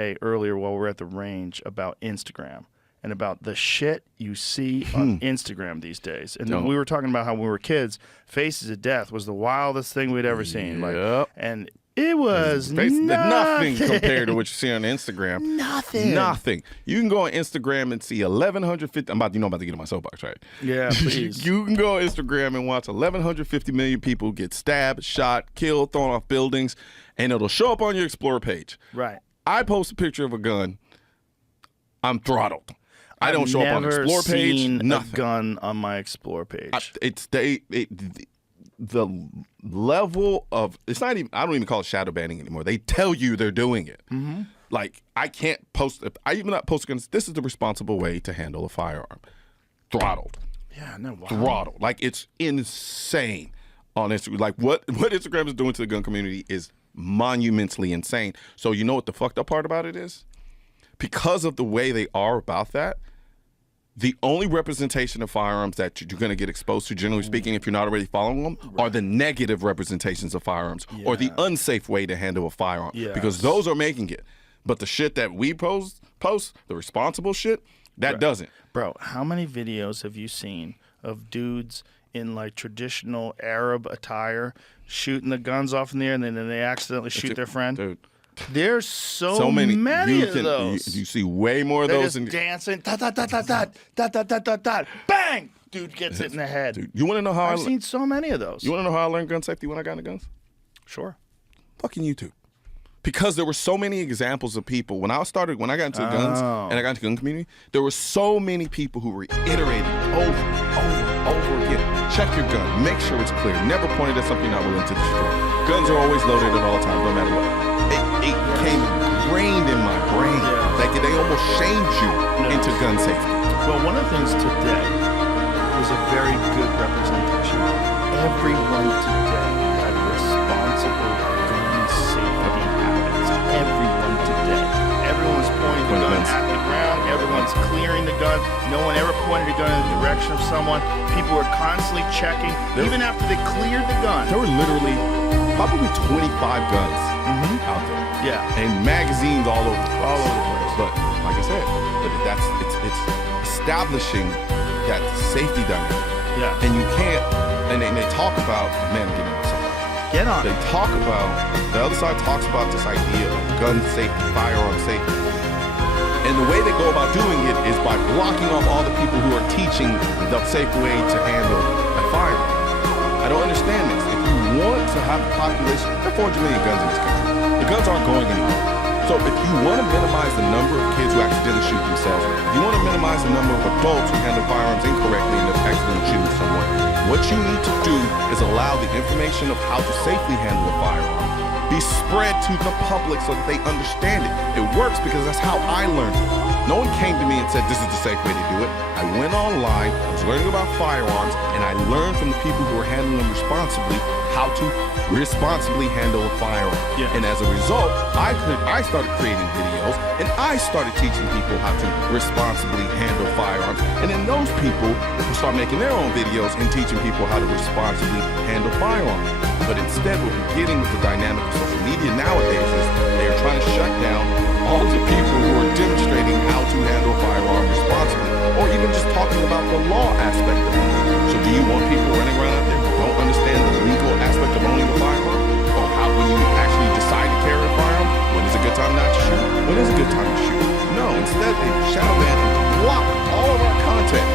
earlier while we were at the range about Instagram and about the shit you see on Instagram these days. And then we were talking about how when we were kids, Faces of Death was the wildest thing we'd ever seen. Like, and it was nothing compared to what you see on Instagram. Nothing. You can go on Instagram and see 1,150. I'm about to get in my soapbox, right? Yeah, please. You can go on Instagram and watch 1,150 million people get stabbed, shot, killed, thrown off buildings, and it'll show up on your Explore page. Right. I post a picture of a gun. I'm throttled. I don't show up on Explore page. I've never Nothing. seen a gun on my Explore page. The level of, it's not even, I don't even call it shadow banning anymore. They tell you they're doing it. Mm-hmm. Like, I can't post, I even not post guns. This is the responsible way to handle a firearm. Throttled. Yeah, no, wow. Throttled. Like, it's insane on Instagram. Like, what Instagram is doing to the gun community is monumentally insane. So you know what the fucked up part about it is? Because of the way they are about that, the only representation of firearms that you're going to get exposed to, generally speaking, if you're not already following them, are the negative representations of firearms or the unsafe way to handle a firearm. Because those are making it. But the shit that we post, the responsible shit, that doesn't. Bro, how many videos have you seen of dudes in like traditional Arab attire shooting the guns off in the air and then they accidentally shoot their friend? Dude. There's so many of those. You see way more of They're those. just dancing, bang! Dude gets it in the head. Dude, you want to know how I've seen so many of those. You want to know how I learned gun safety when I got into guns? Sure. Fucking YouTube. Because there were so many examples of people when I got into guns and I got into the gun community, there were so many people who reiterated over and over again. Check your gun, make sure it's clear, never pointed at something you're not willing to destroy. Guns are always loaded at all times, no matter what. It came ingrained in my brain. Like they almost shamed you into gun safety. Well, one of the things today was a very good representation. Everyone today had responsible gun safety habits. Everyone today. Everyone's pointing the gun at the ground. Everyone's clearing the gun. No one ever pointed a gun in the direction of someone. People were constantly checking. Even after they cleared the gun. There were literally probably 25 guns out there. Yeah. And magazines all over the place. All over the place. But like I said, it's establishing that safety dynamic. Yeah. And you can't, and they talk about, man, I'm getting on something. Get on. They talk about, the other side talks about this idea of gun safety, firearm safety. And the way they go about doing it is by blocking off all the people who are teaching the safe way to handle a firearm. I don't understand this. If you want to have a population, there are 400 million guns in this country. The guns aren't going anywhere. So if you want to minimize the number of kids who accidentally shoot themselves, if you want to minimize the number of adults who handle firearms incorrectly and end up accidentally shooting someone, what you need to do is allow the information of how to safely handle a firearm be spread to the public so that they understand it. It works because that's how I learned it. No one came to me and said, this is the safe way to do it. I went online, I was learning about firearms, and I learned from the people who were handling them responsibly how to responsibly handle a firearm. Yeah. And as a result, I started creating videos, and I started teaching people how to responsibly handle firearms. And then those people will start making their own videos and teaching people how to responsibly handle firearms. But instead, what we're getting with the dynamic of social media nowadays is they're trying to shut down all the people who are demonstrating how to handle firearms responsibly, or even just talking about the law aspect of it. So do you want people running around out there who don't understand the legal aspect of owning a firearm? Or how, when you actually decide to carry a firearm, when is a good time not to shoot? When is a good time to shoot? No, instead they shadow ban and block all of our content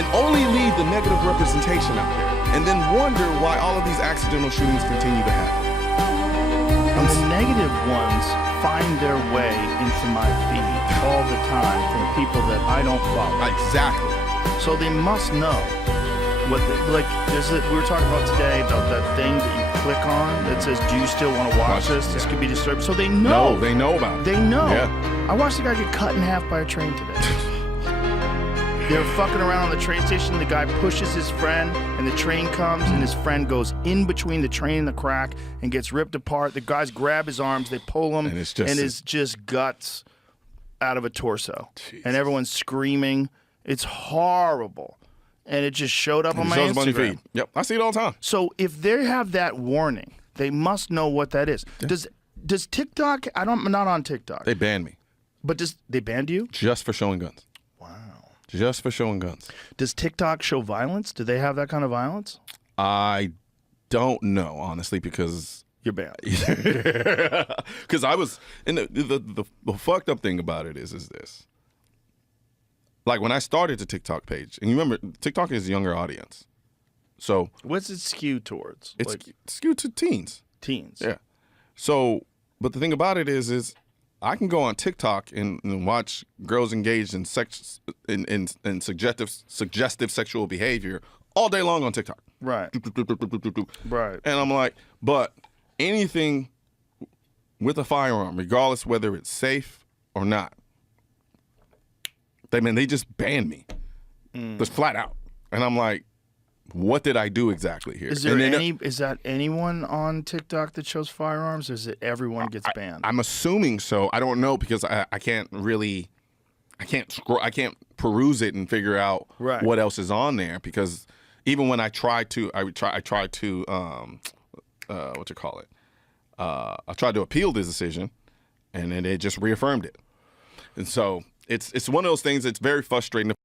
and only leave the negative representation out there, and then wonder why all of these accidental shootings continue to happen. And the negative ones find their way into my feed all the time from people that I don't follow. Exactly. So they must know what we were talking about today about that thing that you click on that says, do you still want to watch this? This could be disturbing. So they know. No, they know about it. They know. Yeah. I watched the guy get cut in half by a train today. They're fucking around on the train station. The guy pushes his friend, and the train comes, and his friend goes in between the train and the crack and gets ripped apart. The guys grab his arms, they pull him, and it's just guts out of a torso. Jesus. And everyone's screaming. It's horrible. And it just showed up on my Instagram. Feed. Yep, I see it all the time. So if they have that warning, they must know what that is. Yeah. Does TikTok? I'm not on TikTok. They banned me. But they banned you? Just for showing guns. Wow. Just for showing guns. Does TikTok show violence? Do they have that kind of violence? I don't know, honestly, because you're banned. Because I was, and the fucked up thing about it is this. Like when I started the TikTok page, and you remember, TikTok is a younger audience. So what's it skewed towards? It's skewed to teens. Teens. Yeah. So, but the thing about it is I can go on TikTok and watch girls engaged in suggestive sexual behavior all day long on TikTok. Right. Right. And I'm like, but anything with a firearm, regardless whether it's safe or not, they just banned me. Just flat out. And I'm like, what did I do exactly here? Is that anyone on TikTok that shows firearms, or is it everyone gets banned? I'm assuming so. I don't know because I can't peruse it and figure out what else is on there, because even when I tried to I tried to appeal this decision, and then it just reaffirmed it. And so it's one of those things that's very frustrating.